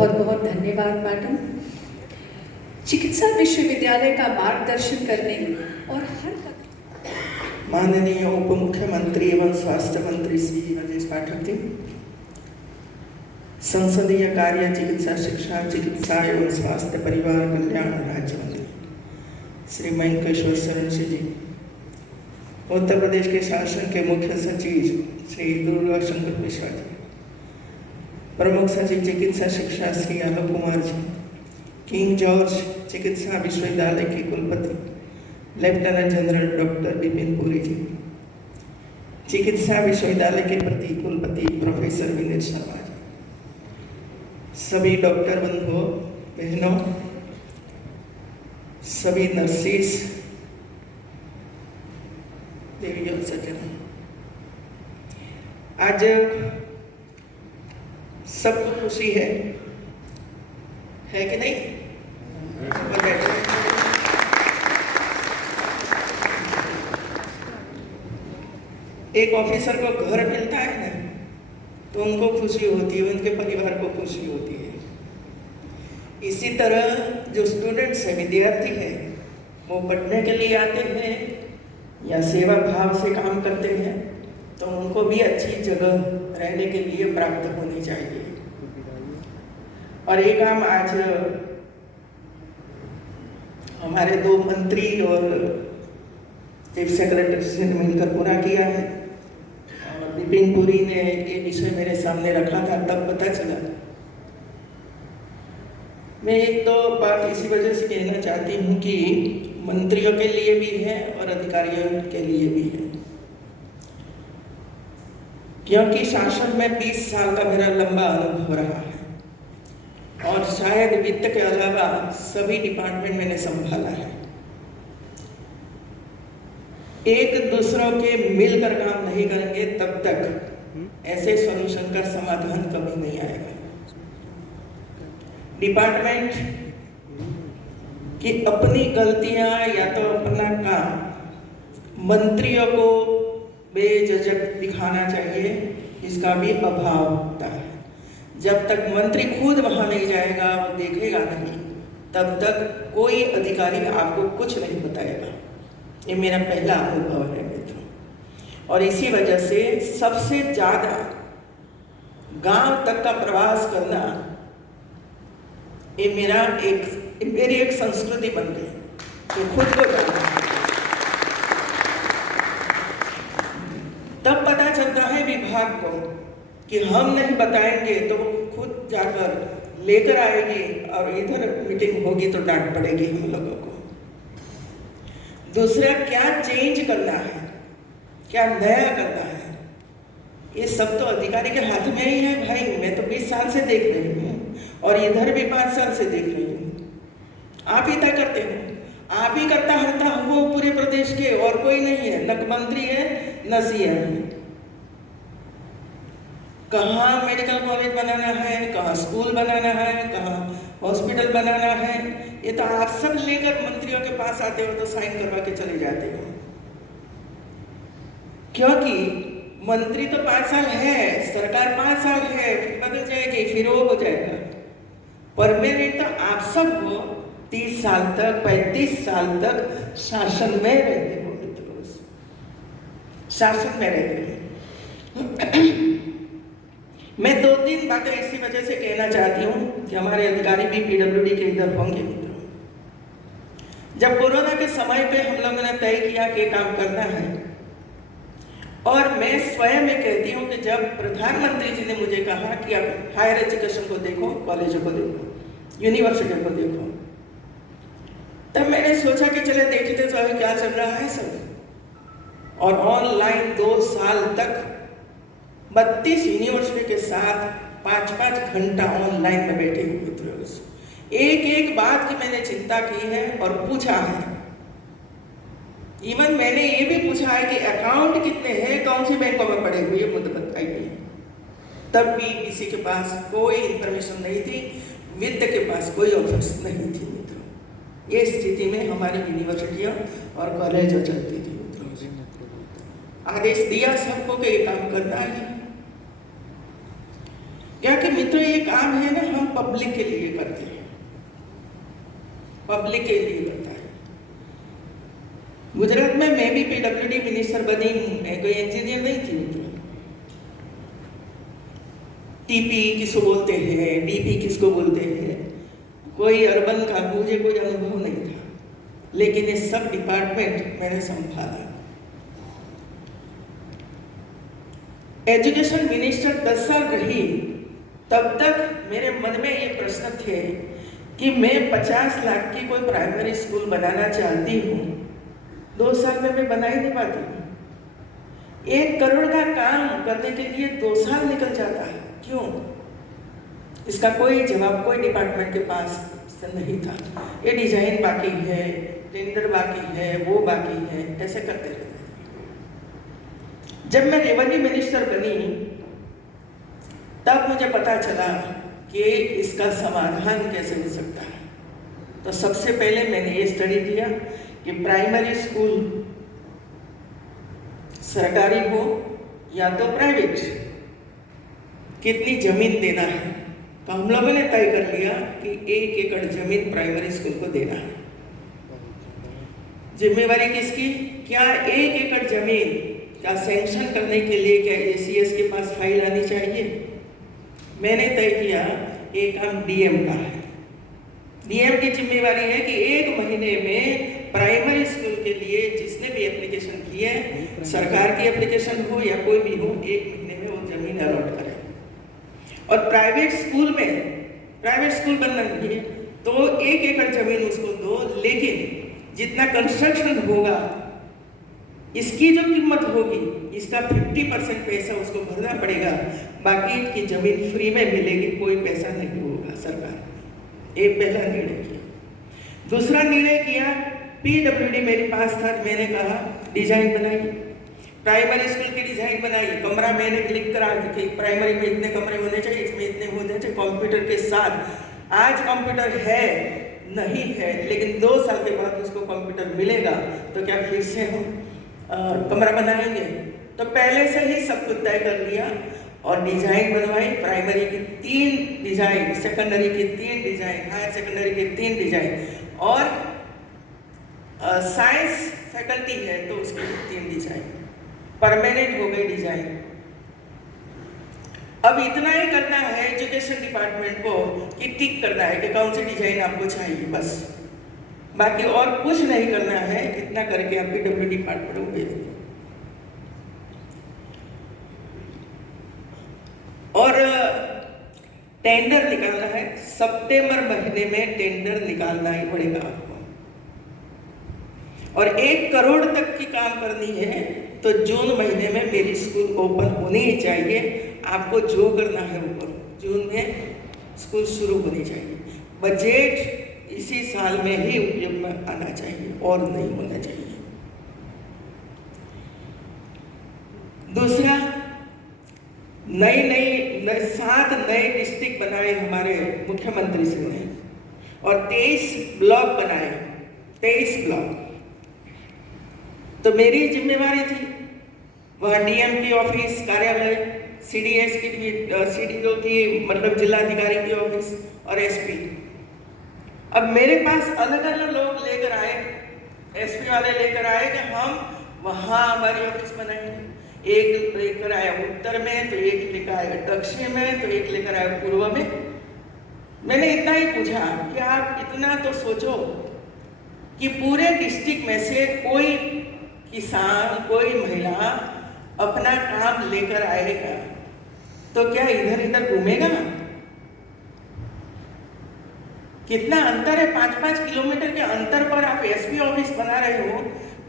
बहुत बहुत धन्यवाद मैडम। चिकित्सा विश्वविद्यालय का मार्गदर्शन करने और हर माननीय उप मुख्यमंत्री एवं स्वास्थ्य मंत्री श्री राजेश पाठक जी, संसदीय कार्य, चिकित्सा शिक्षा, चिकित्सा एवं स्वास्थ्य परिवार कल्याण राज्य मंत्री श्री मयंकेश्वर शरण जी, उत्तर प्रदेश के शासन के मुख्य सचिव श्री दुर्गा शंकर मिश्रा जी, प्रमुख सचिव चिकित्सा शिक्षा श्री आलोक कुमार जी, किंग जॉर्ज चिकित्सा विश्वविद्यालय के कुलपति lieutenant general doctor Vipin Puri ji, चिकित्सा विश्वविद्यालय के प्रति कुलपति प्रोफेसर विनीत शर्मा जी, सभी डॉक्टर बंधुओं बहनों, सभी नर्सिस, देवी और सज्जनों, आज सबको खुशी है कि नहीं? एक ऑफिसर को घर मिलता है ना, तो उनको खुशी होती है, उनके परिवार को खुशी होती है। इसी तरह जो स्टूडेंट्स हैं, विद्यार्थी हैं, वो पढ़ने के लिए आते हैं या सेवा भाव से काम करते हैं, तो उनको भी अच्छी जगह रहने के लिए प्राप्त होनी चाहिए। और ये काम आज हमारे 2 मंत्री और चीफ सेक्रेटरी से मिलकर पूरा किया है। और विपिन पुरी ने ये विषय मेरे सामने रखा था, तब पता चला। मैं एक तो बात इसी वजह से कहना चाहती हूँ कि मंत्रियों के लिए भी है और अधिकारियों के लिए भी है, क्योंकि शासन में 20 साल का मेरा लंबा अनुभव रहा है और शायद वित्त के अलावा सभी डिपार्टमेंट मैंने संभाला है। एक दूसरों के मिलकर काम नहीं करेंगे तब तक ऐसे सॉल्यूशन का समाधान कभी नहीं आएगा। डिपार्टमेंट की अपनी गलतियां या तो अपना काम मंत्रियों को बेझिझक दिखाना चाहिए, इसका भी अभाव होता है। जब तक मंत्री खुद वहां नहीं जाएगा, वो देखेगा नहीं, तब तक कोई अधिकारी आपको कुछ नहीं बताएगा। ये मेरा पहला अनुभव है मित्रों। और इसी वजह से सबसे ज्यादा गांव तक का प्रवास करना ये मेरी एक संस्कृति बन गई कि खुद को जानना। तब पता चलता है विभाग को कि हम नहीं बताएंगे तो खुद जाकर लेकर आएगी और इधर मीटिंग होगी तो डांट पड़ेगी हम लोगों को। दूसरा, क्या चेंज करना है, क्या नया करना है, ये सब तो अधिकारी के हाथ में ही है भाई। मैं तो 20 साल से देख रही हूँ और इधर भी 5 साल से देख रही हूँ। आप ही तय करते हो, आप ही करता हरता हो पूरे प्रदेश के, और कोई नहीं है। न मंत्री है न सीएम है। कहाँ मेडिकल कॉलेज बनाना है, कहाँ स्कूल बनाना है, कहाँ हॉस्पिटल बनाना है, ये तो आप सब लेकर मंत्रियों के पास आते हो तो साइन करवा के चले जाते हो। क्योंकि मंत्री तो 5 साल है, सरकार 5 साल है, फिर बदल जाएगी, फिर वो हो जाएगा। परमानेंट तो आप सब हो 30 साल तक, 35 साल तक शासन में रहते हो मित्रों, शासन में रहते हो। मैं 2-3 बातें इसी वजह से कहना चाहती हूँ कि हमारे अधिकारी भी पीडब्ल्यूडी के इधर होंगे मित्रों। जब कोरोना के समय पे हम लोगों ने तय किया कि काम करना है, और मैं स्वयं में कहती हूँ कि जब प्रधानमंत्री जी ने मुझे कहा कि आप हायर एजुकेशन को देखो, कॉलेजों को देखो, यूनिवर्सिटी को देखो, तब मैंने सोचा कि चले देखते तो अभी क्या चल रहा है सब। और ऑनलाइन 2 साल तक 32 यूनिवर्सिटी के साथ 5-5 घंटा ऑनलाइन में बैठे हुए मित्रों, एक बात की मैंने चिंता की है और पूछा है। इवन मैंने ये भी पूछा है कि अकाउंट कितने हैं, कौन सी बैंकों में पड़े हुए, मुझे बताइए। तब भी किसी के पास कोई इंफॉर्मेशन नहीं थी, वित्त के पास कोई ऑफिस नहीं थी मित्रों। ये स्थिति में हमारी यूनिवर्सिटियाँ और कॉलेज चलती थी मित्रों। आदेश दिया सबको कि ये काम करना है। क्या कि मित्रों, ये काम है ना, हम पब्लिक के लिए करते हैं, पब्लिक के लिए करता है। गुजरात में मैं भी पीडब्ल्यूडी मिनिस्टर बनी हूँ, मैं कोई इंजीनियर नहीं थी मित्रों। टीपी किसको बोलते हैं, डीपी किसको बोलते हैं, कोई अर्बन का मुझे कोई अनुभव नहीं था, लेकिन ये सब डिपार्टमेंट मैंने संभाला। एजुकेशन मिनिस्टर 10 साल रही, तब तक मेरे मन में ये प्रश्न थे कि मैं 50 लाख की कोई प्राइमरी स्कूल बनाना चाहती हूँ, 2 साल में मैं बना ही नहीं पाती हूँ। 1 करोड़ का काम करने के लिए 2 साल निकल जाता है, क्यों? इसका कोई जवाब कोई डिपार्टमेंट के पास नहीं था। ये डिजाइन बाकी है, टेंडर बाकी है, वो बाकी है, ऐसे करते रहते थे। जब मैं रेवेन्यू मिनिस्टर बनी, तब मुझे पता चला कि इसका समाधान कैसे हो सकता है। तो सबसे पहले मैंने ये स्टडी किया कि प्राइमरी स्कूल सरकारी हो या तो प्राइवेट, कितनी जमीन देना है। तो हम लोगों ने तय कर लिया कि 1 एकड़ जमीन प्राइमरी स्कूल को देना है। जिम्मेवारी किसकी? क्या 1 एकड़ जमीन का सैंक्शन करने के लिए क्या ACS के पास फाइल आनी चाहिए? मैंने तय किया ये काम डीएम का है। डीएम की जिम्मेवारी है कि 1 महीने में प्राइमरी स्कूल के लिए जिसने भी एप्लीकेशन की है, सरकार की एप्लीकेशन हो या कोई भी हो, 1 महीने में वो जमीन अलॉट करे। और प्राइवेट स्कूल बनना चाहिए तो 1 एकड़ जमीन उसको दो, लेकिन जितना कंस्ट्रक्शन होगा, इसकी जो कीमत होगी, इसका 50% पैसा उसको भरना पड़ेगा, बाकी की जमीन फ्री में मिलेगी, कोई पैसा नहीं होगा सरकार ने। एक पहला निर्णय किया। दूसरा निर्णय किया, पीडब्ल्यूडी मेरे पास था, मैंने कहा डिजाइन बनाइए, प्राइमरी स्कूल की डिजाइन बनाई, कमरा मैंने क्लिक करा कि प्राइमरी में इतने कमरे होने चाहिए, इसमें इतने होने चाहिए, कंप्यूटर के साथ। आज कंप्यूटर है नहीं है, लेकिन 2 साल के बाद उसको कंप्यूटर मिलेगा, तो क्या फिर से हम कमरा बनाएंगे? तो पहले से ही सब कुछ तय कर लिया और डिजाइन बनवाई। प्राइमरी की 3 डिजाइन, सेकेंडरी की 3 डिजाइन, हायर सेकेंडरी की 3 डिजाइन, और साइंस फैकल्टी है तो उसकी 3 डिजाइन परमानेंट हो गई डिजाइन। अब इतना ही करना है एजुकेशन डिपार्टमेंट को कि टिक करना है कि कौन सी डिजाइन आपको चाहिए, बस। बाकी और कुछ नहीं करना है, इतना करके आप पीडब्ल्यूडी डिपार्टमेंट को भेज दें। और टेंडर निकालना है, सितंबर महीने में टेंडर निकालना ही पड़ेगा आपको। और 1 करोड़ तक की काम करनी है तो जून महीने में मेरी स्कूल ओपन होनी ही चाहिए। आपको जो करना है वो करो, जून में स्कूल शुरू होनी चाहिए। बजट इसी साल में ही उपयोग में आना चाहिए और नहीं होना चाहिए। दूसरा, 7 नए डिस्ट्रिक्ट बनाए हमारे मुख्यमंत्री जी ने और 23 ब्लॉक बनाए, 23 ब्लॉक। तो मेरी जिम्मेवारी थी वहाँ डीएम की ऑफिस, कार्यालय, सीडीएस की सीडीओ की, मतलब जिलाधिकारी की ऑफिस, और एसपी। अब मेरे पास अलग अलग लोग लेकर आए, एसपी वाले लेकर आए कि हम वहाँ हमारी ऑफिस बनाएंगे। एक लेकर आया उत्तर में, तो एक लेकर आया दक्षिण में, तो एक लेकर आया पूर्व में। मैंने इतना ही पूछा कि आप इतना तो सोचो कि पूरे डिस्ट्रिक्ट में से कोई किसान, कोई महिला अपना काम लेकर आएगा तो क्या इधर इधर घूमेगा? कितना अंतर है, 5-5 किलोमीटर के अंतर पर आप एसपी ऑफिस बना रहे हो,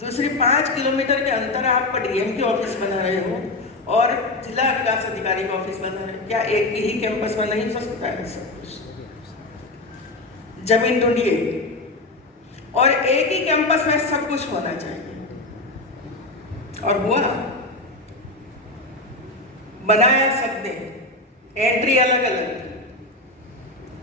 दूसरी 5 किलोमीटर के अंतर आप डीएम की ऑफिस बना रहे हो और जिला विकास अधिकारी का ऑफिस बना रहे हो। क्या एक ही कैंपस में नहीं हो सकता है सब कुछ? जमीन ढूंढिए और एक ही कैंपस में सब कुछ होना चाहिए। और हुआ, बनाया सबने, एंट्री अलग अलग,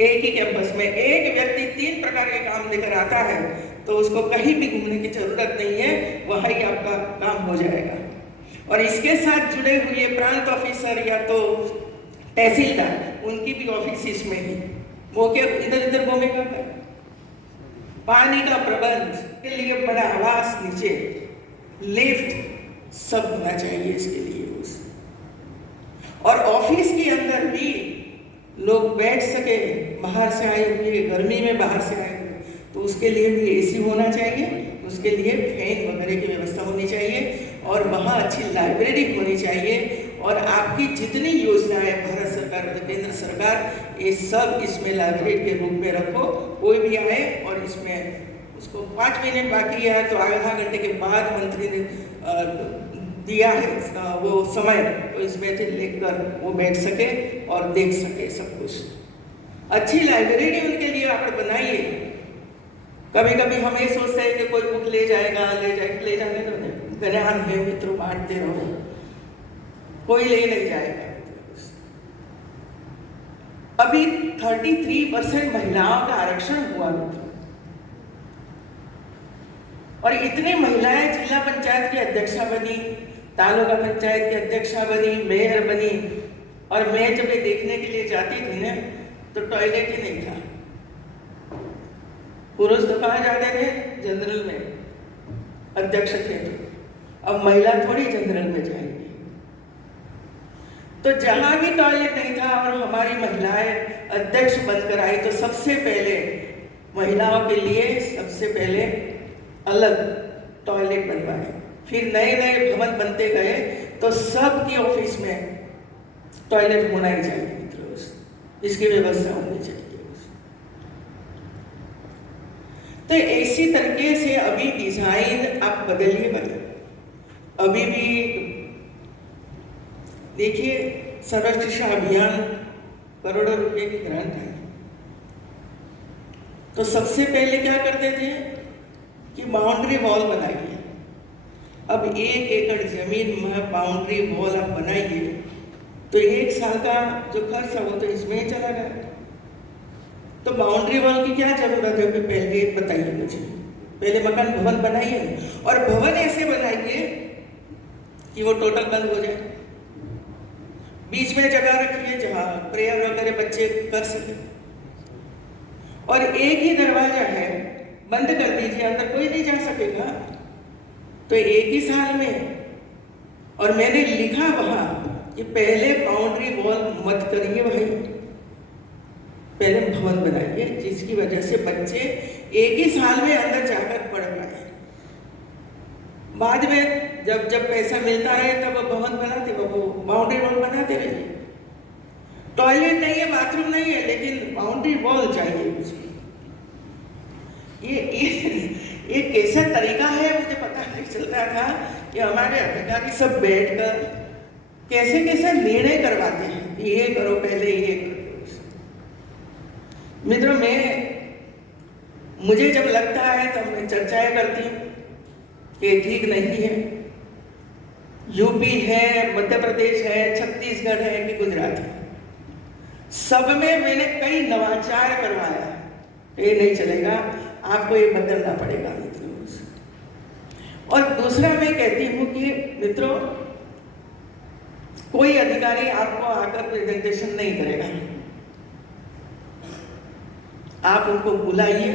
एक ही कैंपस में एक व्यक्ति 3 प्रकार के काम लेकर आता है तो उसको कहीं भी घूमने की जरूरत नहीं है, वहाँ ही आपका काम हो जाएगा। और इसके साथ जुड़े हुए प्रांत ऑफिसर या तो तहसीलदार उनकी भी ऑफिस इसमें ही, वो क्या इधर इधर घूमेगा क्या? पानी का प्रबंध के लिए बड़ा आवास, नीचे लिफ्ट सब होना चाहिए इसके लिए और ऑफिस के अंदर भी लोग बैठ सके, बाहर से आए हुए, गर्मी में बाहर से आए हुए, तो उसके लिए भी एसी होना चाहिए, उसके लिए फैन वगैरह की व्यवस्था होनी चाहिए और वहाँ अच्छी लाइब्रेरी होनी चाहिए और आपकी जितनी योजनाएं भारत सरकार और केंद्र सरकार, ये सब इसमें लाइब्रेरी के रूप में रखो। कोई भी आए और इसमें उसको 5 मिनट बाकी है तो आधा घंटे के बाद मंत्री ने दिया है वो समय, तो इसमें से लेकर वो बैठ सके और देख सके सब कुछ। अच्छी लाइब्रेरी उनके लिए आप बनाइए। कभी कभी हम ये सोचते हैं कि कोई बुक ले जाने दो, ज्ञान है मित्रों, बांटते रहो, कोई ले नहीं जाएगा। अभी 33% महिलाओं का आरक्षण हुआ मित्रों, और इतनी महिलाएं जिला पंचायत की अध्यक्षा बनी, तालुका पंचायत की अध्यक्षा बनी, मेयर बनी, और मैं जब ये देखने के लिए जाती थी ना तो टॉयलेट ही नहीं था। पुरुष तो कहाँ जाते थे? जनरल में अध्यक्ष थे, अब महिला थोड़ी जनरल में जाएगी। तो जहां भी टॉयलेट नहीं था और हमारी महिलाएं अध्यक्ष बनकर आई तो सबसे पहले महिलाओं के लिए सबसे पहले अलग टॉयलेट बनवाए, फिर नए नए भवन बनते गए तो सबकी ऑफिस में टॉयलेट होना ही चाहिए मित्रों, इसकी व्यवस्था होनी चाहिए। तो इसी तरीके से अभी डिजाइन आप बदलिए अभी भी देखिए, सर्व शिक्षा अभियान करोड़ों रुपए की ग्रांट है, तो सबसे पहले क्या करते थे कि बाउंड्री वॉल बनाइए। अब 1 एकड़ जमीन में बाउंड्री वॉल आप बनाइए तो 1 साल का जो खर्च है वो तो इसमें ही चला गया। तो बाउंड्री वॉल की क्या जरूरत है? पहले बताइए मुझे, पहले मकान भवन बनाइए और भवन ऐसे बनाइए कि वो टोटल बंद हो जाए, बीच में जगह रखिए जहाँ प्रेयर वगैरह बच्चे कर सके, और एक ही दरवाजा है, बंद कर दीजिए, अंदर कोई नहीं जा सकेगा। तो 1 ही साल में, और मैंने लिखा वहां कि पहले बाउंड्री वॉल मत करिए भाई, पहले भवन बनाइए जिसकी वजह से बच्चे 1 ही साल में अंदर जाकर पढ़ पाए। बाद में जब पैसा मिलता रहे तब भवन बनाते, वो बाउंड्री वॉल बनाते रहिए। टॉयलेट नहीं है, बाथरूम नहीं है, लेकिन बाउंड्री वॉल चाहिए उसमें। ये कैसा तरीका है मुझे पता नहीं चलता था कि हमारे अधिकारी सब बैठकर कैसे कैसे निर्णय करवाते हैं, ये करो पहले, ये करो। मित्रों, मुझे जब लगता है तब मैं चर्चाएं करती हूँ कि ठीक नहीं है। यूपी है, मध्य प्रदेश है, छत्तीसगढ़ है कि गुजरात है, सब में मैंने कई नवाचार करवाया। ये नहीं चलेगा, आपको ये बदलना पड़ेगा मित्रों। और दूसरा मैं कहती हूँ कि मित्रों, कोई अधिकारी आपको आकर प्रेजेंटेशन नहीं करेगा, आप उनको बुलाइए,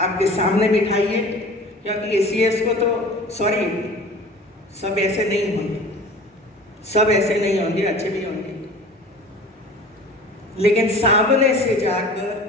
आपके सामने बिठाइए, क्योंकि एसीएस को तो सॉरी सब ऐसे नहीं होंगे, सब ऐसे नहीं होंगे, अच्छे भी होंगे, लेकिन सामने से जाकर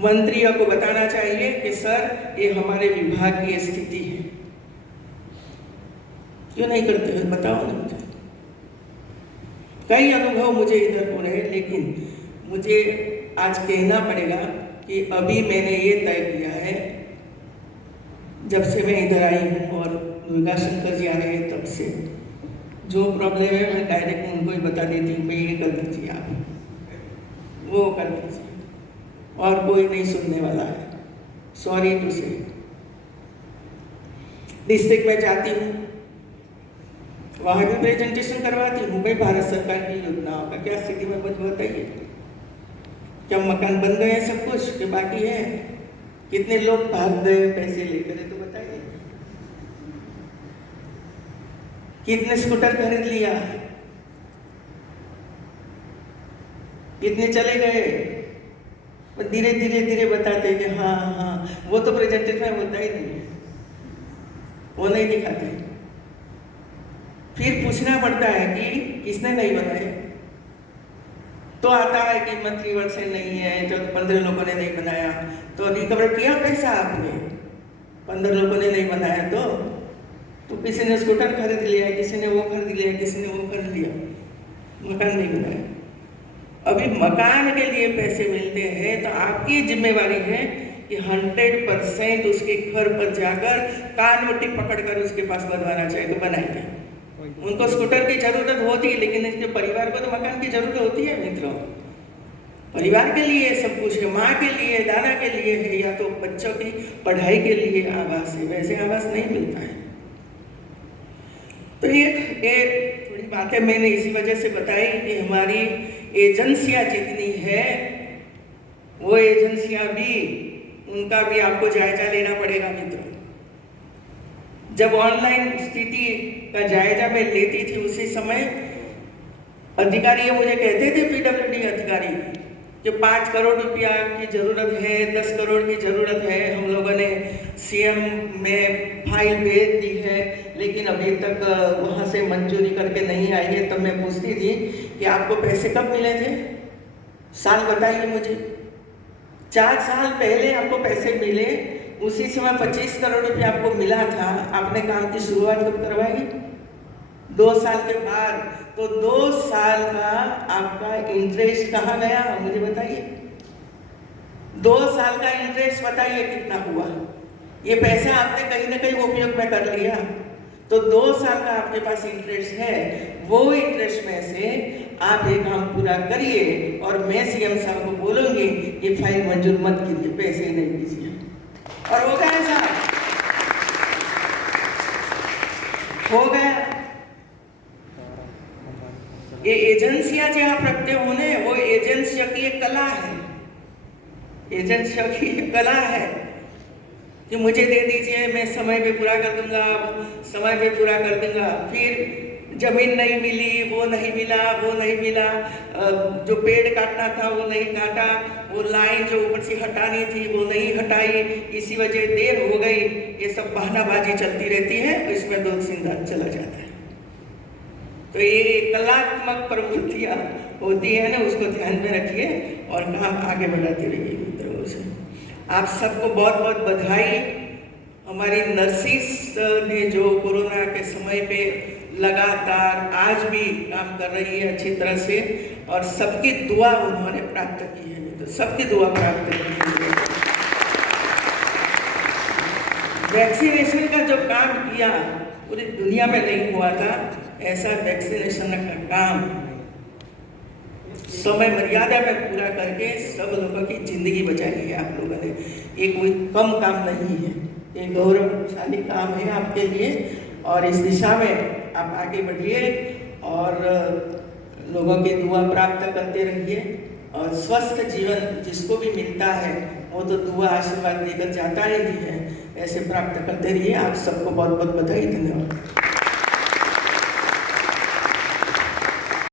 मंत्रियों को बताना चाहिए कि सर ये हमारे विभाग की स्थिति है। क्यों नहीं करते हो बताओ ना मुझे। कई अनुभव मुझे इधर हो रहे, लेकिन मुझे आज कहना पड़ेगा कि अभी मैंने ये तय किया है, जब से मैं इधर आई हूँ और दुर्गा शंकर जी आ रहे हैं तब से, जो प्रॉब्लम है मैं डायरेक्ट उनको ही बता देती हूँ, मैं ये कर दीजिए, आप वो कर दीजिए, और कोई नहीं सुनने वाला है। सॉरी टू से। डिस्ट्रिक्ट में जाती हूँ, वहाँ भी प्रेजेंटेशन करवाती हूँ, भाई भारत सरकार की योजनाओं का क्या स्थिति में मुझे बताइए, क्या मकान बन गए हैं सब कुछ के बाकी है, कितने लोग भाग गए पैसे लेकर, तो बताइए, कितने स्कूटर खरीद लिया, इतने चले गए, धीरे धीरे धीरे बताते कि हाँ हाँ, वो तो प्रेजेंटेशन होता ही नहीं है, वो नहीं दिखाते। फिर पूछना पड़ता है कि किसने नहीं बनाए, तो आता है कि मंत्रिवर्ग से नहीं है, तो 15 लोगों ने नहीं बनाया, तो रिकवर किया पैसा आपने, 15 लोगों ने नहीं बनाया तो किसी ने स्कूटर खरीद लिया, किसी ने वो खरीद लिया, किसी ने वो खरीद लिया, मकान नहीं बनाया। अभी मकान के लिए पैसे मिलते हैं तो आपकी जिम्मेवारी है कि 100% उसके घर पर जाकर कानवटी पकड़कर उसके पास बनवाना चाहिए तो बनाएंगे। उनको स्कूटर की जरूरत होती है, लेकिन इसके परिवार को तो मकान की जरूरत होती है मित्रों। परिवार के लिए सब कुछ है, माँ के लिए, दादा के लिए है, या तो बच्चों की पढ़ाई के लिए आवास है, वैसे आवास नहीं मिलता है। तो ये थोड़ी बातें मैंने इसी वजह से बताई कि हमारी एजेंसियां जितनी है, वो एजेंसियां भी, उनका भी आपको जायजा लेना पड़ेगा मित्रों। जब ऑनलाइन स्थिति का जायजा मैं लेती थी, उसी समय अधिकारी मुझे कहते थे, पीडब्ल्यूडी अधिकारी, कि 5 करोड़ रुपया की जरूरत है, 10 करोड़ की जरूरत है, हम लोगों ने सीएम में फाइल भेज दी है, लेकिन अभी तक वहाँ से मंजूरी करके नहीं आई है। तो मैं पूछती थी कि आपको पैसे कब मिले थे, साल बताइए मुझे। 4 साल पहले आपको पैसे मिले, उसी समय 25 करोड़ रुपया आपको मिला था, आपने काम की शुरुआत कब करवाई? 2 साल के बाद। तो 2 साल का आपका इंटरेस्ट कहाँ गया, मुझे बताइए। 2 साल का इंटरेस्ट बताइए कितना हुआ। ये पैसा आपने कहीं ना कहीं उपयोग में कर लिया, तो 2 साल का आपके पास इंटरेस्ट है, वो इंटरेस्ट में से आप ये काम पूरा करिए, और मैं सीएम साहब को बोलूंगी कि फाइल मंजूर मत कीजिए, पैसे नहीं कीजिए। और हो गया साहब, हो गया। ये एजेंसियां जो आप रखते हो ना, वो एजेंसियों की एक कला है, एजेंसियों की एक कला है कि मुझे दे दीजिए, मैं समय पे पूरा कर दूंगा, समय पे पूरा कर दूंगा। फिर जमीन नहीं मिली, वो नहीं मिला, वो नहीं मिला, जो पेड़ काटना था वो नहीं काटा, वो लाइन जो ऊपर से हटानी थी वो नहीं हटाई, इसी वजह देर हो गई। ये सब बहानाबाजी चलती रहती है, इसमें 2-3 दिन चला जाता है। तो ये कलात्मक प्रवृत्तियाँ होती है ना, उसको ध्यान में रखिए और काम आगे बढ़ाते रहिए मित्रों से। आप सबको बहुत बहुत बधाई। हमारी नर्सिस ने जो कोरोना के समय पे लगातार आज भी काम कर रही है अच्छी तरह से, और सबकी दुआ उन्होंने प्राप्त की है मित्रों, सबकी दुआ प्राप्त की है। वैक्सीनेशन का जो काम किया पूरी दुनिया में नहीं हुआ था, ऐसा वैक्सीनेशन का काम समय मर्यादा में पूरा करके सब लोगों की जिंदगी बचाई है आप लोगों ने। ये कोई कम काम नहीं है, ये गौरवशाली काम है आपके लिए, और इस दिशा में आप आगे बढ़िए और लोगों की दुआ प्राप्त करते रहिए। और स्वस्थ जीवन जिसको भी मिलता है वो तो दुआ आशीर्वाद देकर जाता ही है, ऐसे प्राप्त करते रहिए। आप सबको बहुत बहुत बधाई, धन्यवाद।